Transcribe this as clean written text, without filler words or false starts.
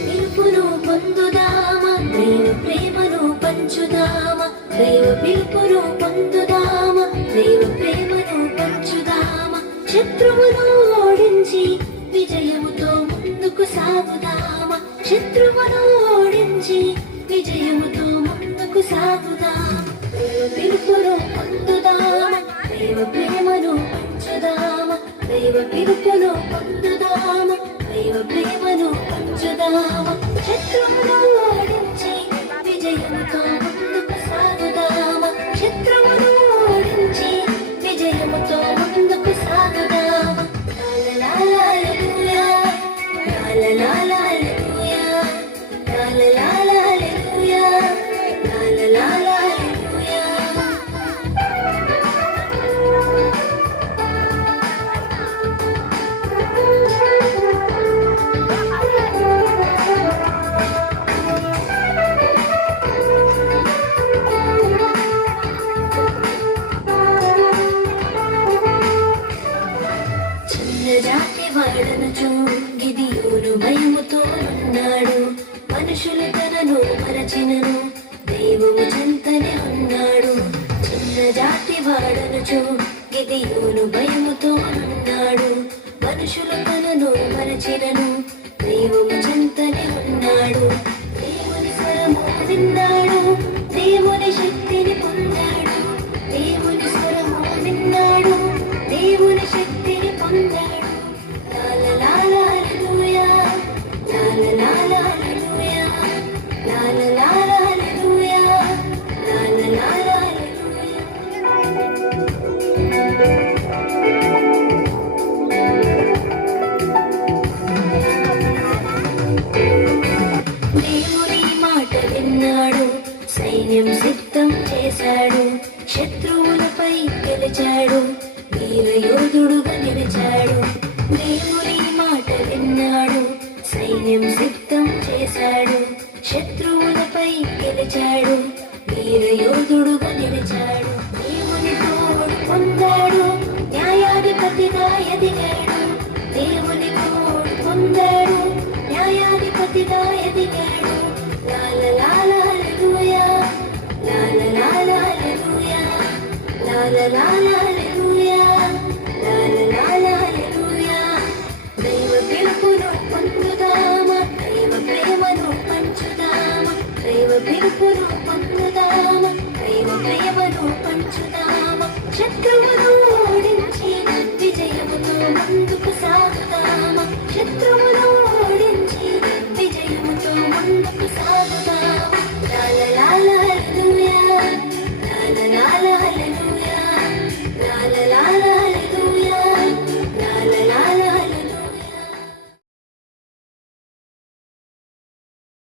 పిలుపును పొందుదామా, దైవ ప్రేమను పంచుదామా, దైవ పిలుపును పొందుదామా, దైవ ప్రేమను పంచుదామా, శత్రువును ఓడించి విజయముతో ముందుకు సాగుదామా, శత్రువును ఓడించి విజయముతో ముందుకు సాగుదామా, పిలుపును పొందుదామా, దైవ ప్రేమను పంచుదామా, దైవ పిలుపును పొందుదామా, దైవ ప్రేమను పంచుదామా, శత్రువును ఓడించి విజయముతో ముందుకు సాగుదామా, శత్రువును ఓడించి విజయముతో ముందుకు సాగుదామా. లాలలాలూయా, లాలలాలూయా, లాలలాలూయా, లాలలాలూయా. చిన్నజాతి వాడనుచు గిదియోను భయముతో ఉన్నాడు, మనుషులు తనను మరచినను దైవము చెంతనే ఉన్నాడు. చిన్నజాతి వాడనుచు గిదియోను భయముతో ఉన్నాడు, మనుషులు తనను మరచినను దైవము చెంతనే ఉన్నాడు. దేవుని స్వరము విన్నాడు, దేవుని శక్తిని పొందాడు, దేవుని స్వరము విన్నాడు, దేవుని శక్తిని పొందాడు. లాలలాలూయా, లాలలాలూయా, లాలలాలూయా, లాలలాలూయా. దేవుని మాట విన్నాడు, సైన్యం సిద్ధం చేశాడు, శత్రువులపై గెలిచాడు, వీరయోధుడుగా నిలిచాడు. దేవుని మాట విన్నాడు, సైన్యం సిద్ధం చేశాడు, శత్రువులపై గెలిచాడు, వీరయోధుడుగా నిలిచాడు. దేవుని తోడు పొందాడు, న్యాయాధిపతిగా ఎదిగాడు, దేవుని తోడు పొందాడు, న్యాయాధిపతిగా ఎదిగాడు. లాలలాలూయా, లాలలాలూయా, లాలలాలూయా, లాలలాలూయా. దైవ పిలుపును పొందుదామా, దైవ ప్రేమను పంచుదామా, దైవ పిలుపును పొందుదామా, దైవ ప్రేమను పంచుదామా, శత్రువును ఓడించి విజయముతో ముందుకు సాగుదామా, శత్రువును ఓడించి విజయముతో ముందుకు సాగుదామా.